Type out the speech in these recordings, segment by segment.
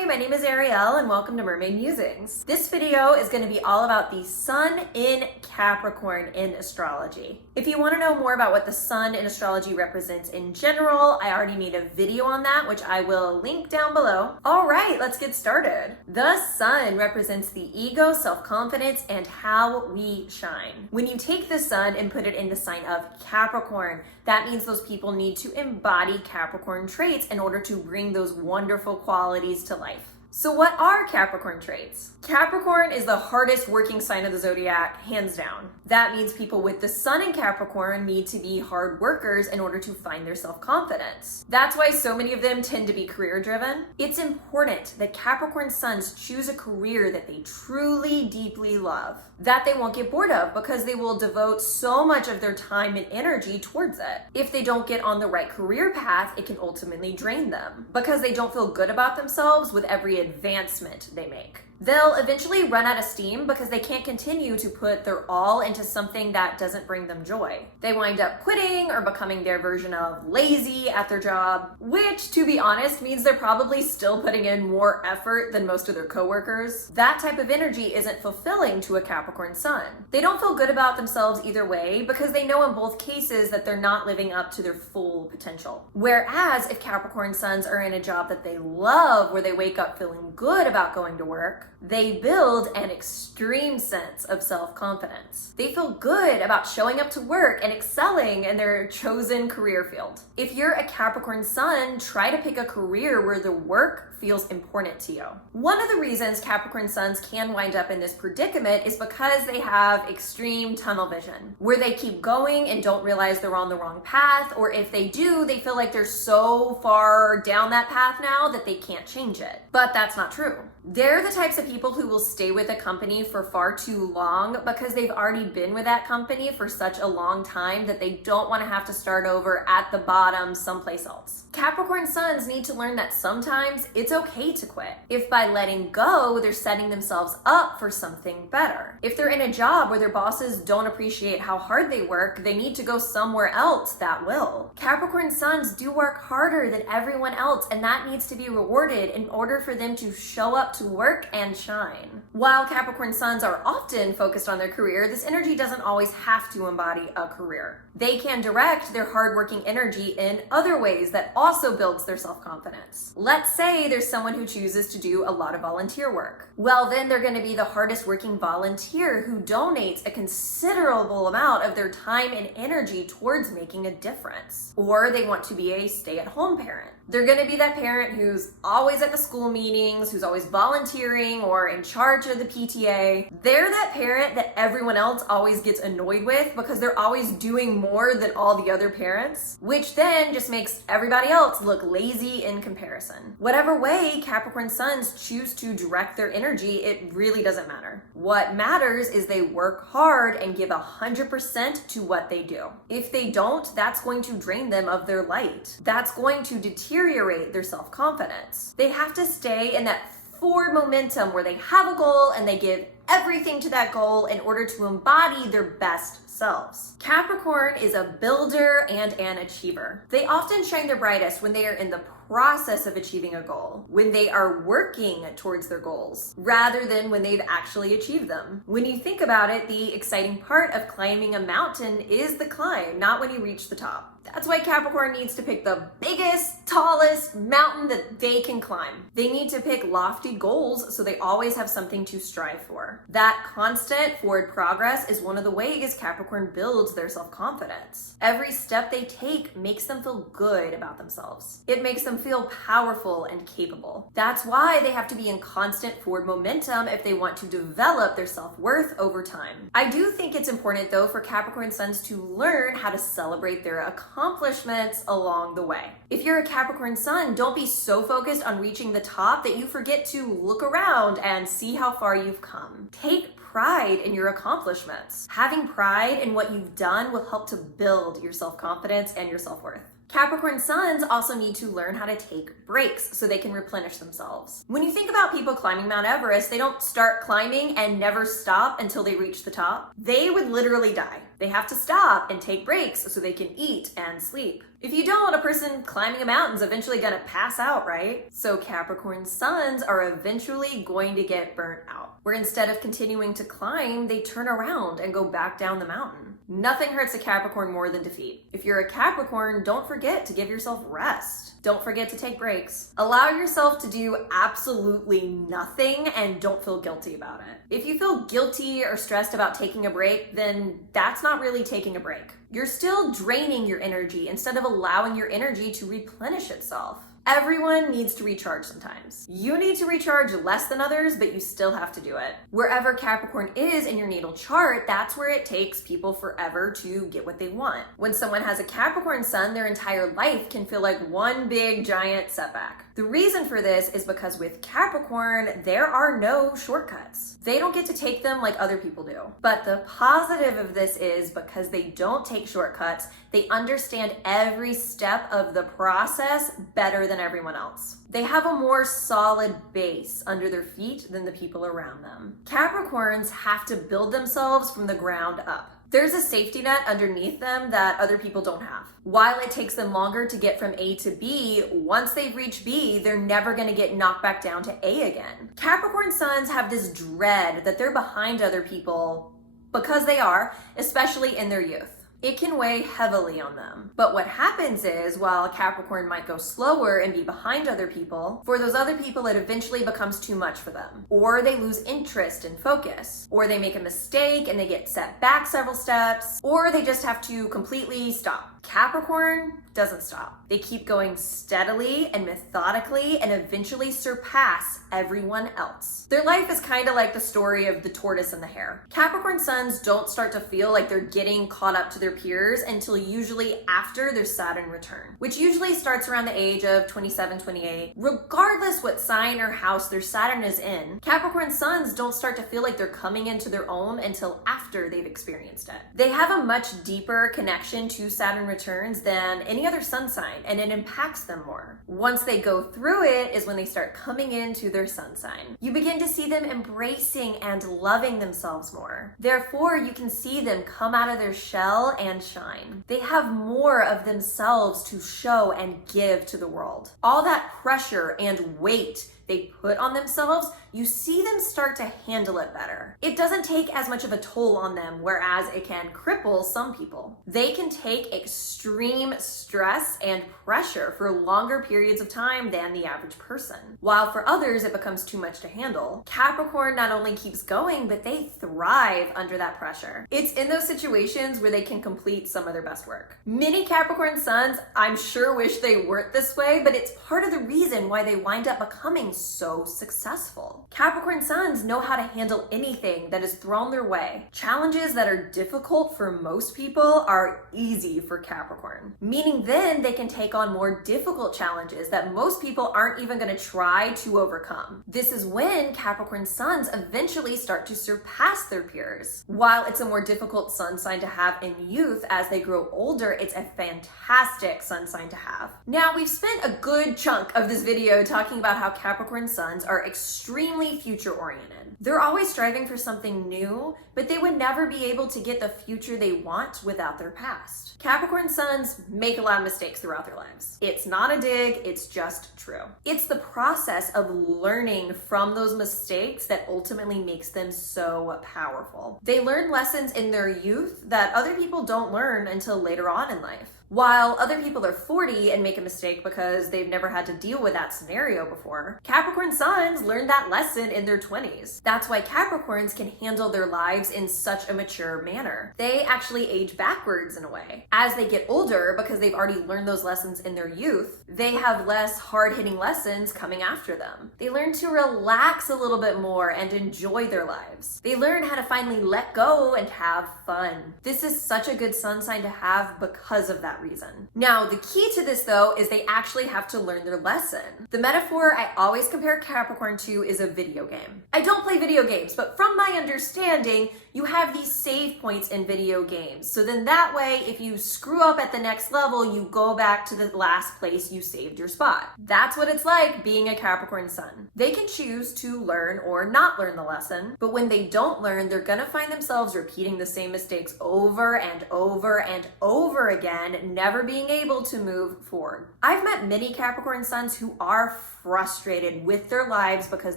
Hi, my name is Ariel and welcome to Mermaid Musings. This video is going to be all about the Sun in Capricorn in astrology. If you want to know more about what the Sun in astrology represents in general, I already made a video on that, which I will link down below. All right, let's get started. The Sun represents the ego, self-confidence, and how we shine. When you take the Sun and put it in the sign of Capricorn, that means those people need to embody Capricorn traits in order to bring those wonderful qualities to life. So what are Capricorn traits? Capricorn is the hardest working sign of the zodiac, hands down. That means people with the Sun in Capricorn need to be hard workers in order to find their self-confidence. That's why so many of them tend to be career driven. It's important that Capricorn Suns choose a career that they truly, deeply love, that they won't get bored of because they will devote so much of their time and energy towards it. If they don't get on the right career path, it can ultimately drain them because they don't feel good about themselves with every advancement they make. They'll eventually run out of steam because they can't continue to put their all into something that doesn't bring them joy. They wind up quitting or becoming their version of lazy at their job, which, to be honest, means they're probably still putting in more effort than most of their coworkers. That type of energy isn't fulfilling to a Capricorn Sun. They don't feel good about themselves either way because they know in both cases that they're not living up to their full potential. Whereas if Capricorn Suns are in a job that they love, where they wake up feeling good about going to work, they build an extreme sense of self-confidence. They feel good about showing up to work and excelling in their chosen career field. If you're a Capricorn Sun, try to pick a career where the work feels important to you. One of the reasons Capricorn Suns can wind up in this predicament is because they have extreme tunnel vision, where they keep going and don't realize they're on the wrong path, or if they do, they feel like they're so far down that path now that they can't change it. But that's not true. They're the types of people who will stay with a company for far too long because they've already been with that company for such a long time that they don't want to have to start over at the bottom someplace else. Capricorn Suns need to learn that sometimes it's okay to quit if by letting go, they're setting themselves up for something better. If they're in a job where their bosses don't appreciate how hard they work, they need to go somewhere else that will. Capricorn Suns do work harder than everyone else, and that needs to be rewarded in order for them to show up to work and shine. While Capricorn Suns are often focused on their career, this energy doesn't always have to embody a career. They can direct their hardworking energy in other ways that also builds their self-confidence. Let's say there's someone who chooses to do a lot of volunteer work. Well, then they're going to be the hardest working volunteer who donates a considerable amount of their time and energy towards making a difference. Or they want to be a stay-at-home parent. They're going to be that parent who's always at the school meetings, who's always volunteering or in charge of the PTA. They're that parent that everyone else always gets annoyed with because they're always doing more than all the other parents, which then just makes everybody else look lazy in comparison. Whatever way Capricorn Suns choose to direct their energy, it really doesn't matter. What matters is they work hard and give 100% to what they do. If they don't, that's going to drain them of their light. That's going to deteriorate their self-confidence. They have to stay in that forward momentum where they have a goal and they give everything to that goal in order to embody their best selves. Capricorn is a builder and an achiever. They often shine their brightest when they are in the process of achieving a goal, when they are working towards their goals, rather than when they've actually achieved them. When you think about it, the exciting part of climbing a mountain is the climb, not when you reach the top. That's why Capricorn needs to pick the biggest, tallest mountain that they can climb. They need to pick lofty goals so they always have something to strive for. That constant forward progress is one of the ways Capricorn builds their self-confidence. Every step they take makes them feel good about themselves. It makes them feel powerful and capable. That's why they have to be in constant forward momentum if they want to develop their self-worth over time. I do think it's important though for Capricorn Suns to learn how to celebrate their accomplishments along the way. If you're a Capricorn Sun, don't be so focused on reaching the top that you forget to look around and see how far you've come. Take pride in your accomplishments. Having pride in what you've done will help to build your self-confidence and your self-worth. Capricorn Suns also need to learn how to take breaks so they can replenish themselves. When you think about people climbing Mount Everest, they don't start climbing and never stop until they reach the top. They would literally die. They have to stop and take breaks so they can eat and sleep. If you don't, a person climbing a mountain's eventually gonna pass out, right? So Capricorn suns are eventually going to get burnt out, where instead of continuing to climb, they turn around and go back down the mountain. Nothing hurts a Capricorn more than defeat. If you're a Capricorn, don't forget to give yourself rest. Don't forget to take breaks. Allow yourself to do absolutely nothing and don't feel guilty about it. If you feel guilty or stressed about taking a break, then that's not really taking a break. You're still draining your energy instead of allowing your energy to replenish itself. Everyone needs to recharge sometimes. You need to recharge less than others, but you still have to do it. Wherever Capricorn is in your natal chart, that's where it takes people forever to get what they want. When someone has a Capricorn sun, their entire life can feel like one big giant setback. The reason for this is because with Capricorn, there are no shortcuts. They don't get to take them like other people do. But the positive of this is because they don't take shortcuts, they understand every step of the process better than everyone else. They have a more solid base under their feet than the people around them. Capricorns have to build themselves from the ground up. There's a safety net underneath them that other people don't have. While it takes them longer to get from A to B, once they've reached B, they're never gonna get knocked back down to A again. Capricorn suns have this dread that they're behind other people because they are, especially in their youth. It can weigh heavily on them. But what happens is, while Capricorn might go slower and be behind other people, for those other people it eventually becomes too much for them. Or they lose interest and focus. Or they make a mistake and they get set back several steps. Or they just have to completely stop. Capricorn doesn't stop. They keep going steadily and methodically and eventually surpass everyone else. Their life is kind of like the story of the tortoise and the hare. Capricorn suns don't start to feel like they're getting caught up to their peers until usually after their Saturn return, which usually starts around the age of 27, 28. Regardless what sign or house their Saturn is in, Capricorn suns don't start to feel like they're coming into their own until after they've experienced it. They have a much deeper connection to Saturn returns than any other sun sign, and it impacts them more. Once they go through it is when they start coming into their sun sign. You begin to see them embracing and loving themselves more. Therefore, you can see them come out of their shell and shine. They have more of themselves to show and give to the world. All that pressure and weight they put on themselves, you see them start to handle it better. It doesn't take as much of a toll on them, whereas it can cripple some people. They can take extreme stress and pressure for longer periods of time than the average person. While for others, it becomes too much to handle. Capricorn not only keeps going, but they thrive under that pressure. It's in those situations where they can complete some of their best work. Many Capricorn suns, I'm sure, wish they weren't this way, but it's part of the reason why they wind up becoming so successful. Capricorn suns know how to handle anything that is thrown their way. Challenges that are difficult for most people are easy for Capricorn, meaning then they can take on more difficult challenges that most people aren't even going to try to overcome. This is when Capricorn suns eventually start to surpass their peers. While it's a more difficult sun sign to have in youth, as they grow older, it's a fantastic sun sign to have. Now, we've spent a good chunk of this video talking about how Capricorn suns are extremely future oriented. They're always striving for something new, but they would never be able to get the future they want without their past. Capricorn suns make a lot of mistakes throughout their lives. It's not a dig, it's just true. It's the process of learning from those mistakes that ultimately makes them so powerful. They learn lessons in their youth that other people don't learn until later on in life. While other people are 40 and make a mistake because they've never had to deal with that scenario before, Capricorn suns learn that lesson in their 20s. That's why Capricorns can handle their lives in such a mature manner. They actually age backwards in a way. As they get older, because they've already learned those lessons in their youth, they have less hard-hitting lessons coming after them. They learn to relax a little bit more and enjoy their lives. They learn how to finally let go and have fun. This is such a good sun sign to have because of that reason. Now, the key to this though is they actually have to learn their lesson. The metaphor I always compare Capricorn to is a video game. I don't play video games, but from my understanding, you have these save points in video games. So then that way, if you screw up at the next level, you go back to the last place you saved your spot. That's what it's like being a Capricorn Sun. They can choose to learn or not learn the lesson, but when they don't learn, they're gonna find themselves repeating the same mistakes over and over and over again, never being able to move forward. I've met many Capricorn Suns who are frustrated with their lives because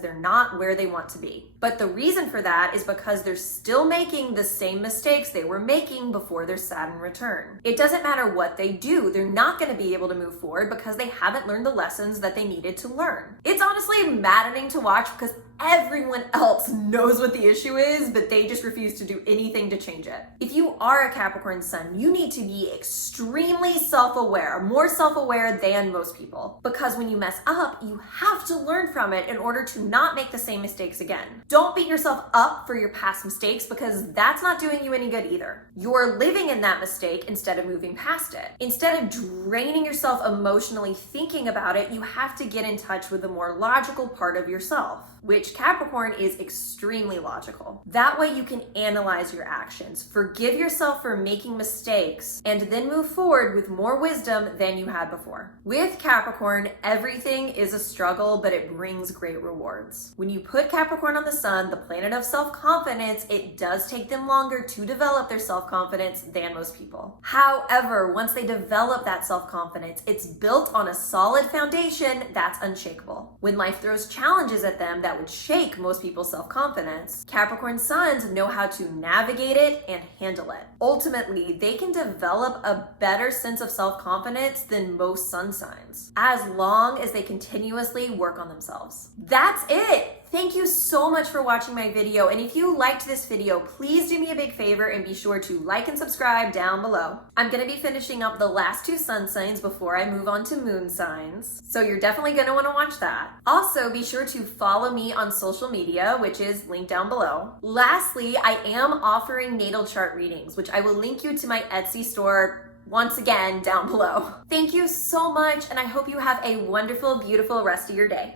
they're not where they want to be. But the reason for that is because they're still making the same mistakes they were making before their Saturn return. It doesn't matter what they do, they're not going to be able to move forward because they haven't learned the lessons that they needed to learn. It's honestly maddening to watch because everyone else knows what the issue is, but they just refuse to do anything to change it. If you are a Capricorn Sun, you need to be extremely self-aware, more self-aware than most people. Because when you mess up, you have to learn from it in order to not make the same mistakes again. Don't beat yourself up for your past mistakes because that's not doing you any good either. You're living in that mistake instead of moving past it. Instead of draining yourself emotionally thinking about it, you have to get in touch with the more logical part of yourself, which Capricorn is extremely logical. That way you can analyze your actions, forgive yourself for making mistakes, and then move forward with more wisdom than you had before. With Capricorn, everything is a struggle, but it brings great rewards. When you put Capricorn on the sun, the planet of self-confidence, it does take them longer to develop their self-confidence than most people. However, once they develop that self-confidence, it's built on a solid foundation that's unshakable. When life throws challenges at them that would shake most people's self-confidence, Capricorn Suns know how to navigate it and handle it. Ultimately, they can develop a better sense of self-confidence than most sun signs, as long as they continuously work on themselves. That's it! Thank you so much for watching my video, and if you liked this video, please do me a big favor and be sure to like and subscribe down below. I'm going to be finishing up the last 2 sun signs before I move on to moon signs, so you're definitely going to want to watch that. Also, be sure to follow me on social media, which is linked down below. Lastly, I am offering natal chart readings, which I will link you to my Etsy store once again down below. Thank you so much, and I hope you have a wonderful, beautiful rest of your day.